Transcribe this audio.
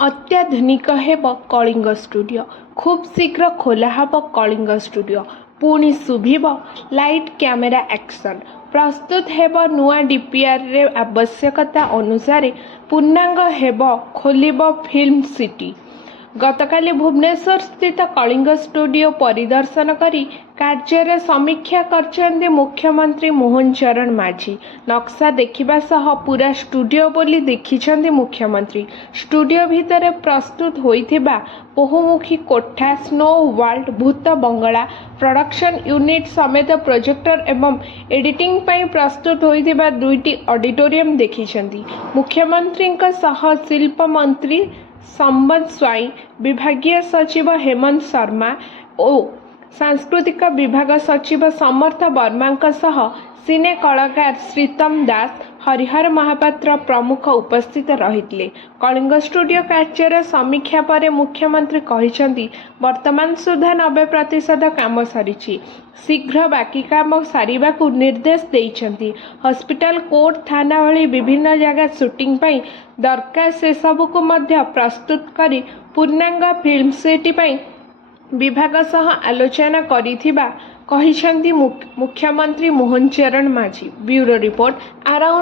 अत्याधुनिक हेब कलिंग स्टूडियो खूब शीघ्र खोला हब कलिंग स्टूडियो पुणी शुभिब लाइट कैमेरा एक्शन प्रस्तुत हेब नुआ डीपीआर रे आवश्यकता अनुसार पूर्णांग हेब खोलिब फिल्म सिटी। गतकाली भुवनेश्वर स्थित कलिंग स्टूडियो परिदर्शन करी कार्य समीक्षा करछन्ते मुख्यमंत्री मोहन चरण माझी। नक्शा देखिबा सह पूरा स्टूडियो बोली देखिछन्ते मुख्यमंत्री। स्टूडियो भितर प्रस्तुत होइथिबा बहुमुखी कोठा, स्नो वर्ल्ड, भूत बंगला, प्रोडक्शन यूनिट समेत प्रोजेक्टर एवं एडिटिंग पई प्रस्तुत होइथिबा दुईटी ऑडिटोरियम देखिछन्ती। मुख्यमंत्री सह शिल्प मंत्री संबद स्वाई, विभागीय सचिव हेमंत शर्मा और सांस्कृतिक विभाग सचिव समर्थ वर्मा सह सिने कलाकार श्रीतम दास, हरिहर महापात्र प्रमुख उपस्थित रहितले। कलिंग स्टूडियो कार्यर समीक्षा पर मुख्यमंत्री कहिसंती वर्तमान सुधा 90% काम सरिछि, शीघ्र बाकी काम सारिबा को निर्देश देइछंती। हॉस्पिटल, कोर्ट, थाना भली विभिन्न जगह शूटिंग पई दरकार से सब को मध्य प्रस्तुत करी पूर्णांग फिल्म सिटी पई विभाग सह आलोचना करिथिबा कहिसंती मुख्यमंत्री मोहन चरण माझी। Bureau report, around.